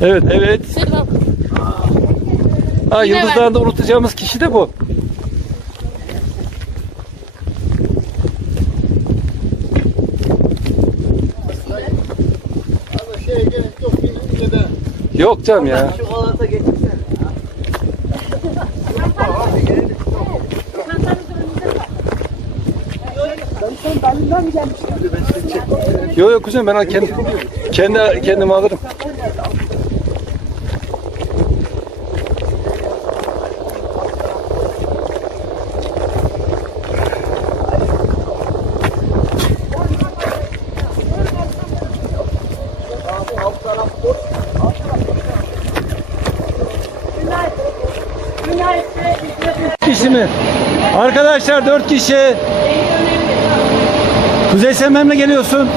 Evet evet. Selim al. Ha, Yine yıldızlarında unutacağımız kişi de bu. Yok yine, yine de. Yok canım ya. Getirsene. Yok yok kuzen ben kendi, kendi kendimi alırım. Kişi mi? Arkadaşlar dört kişi. Kuzey sen geliyorsun.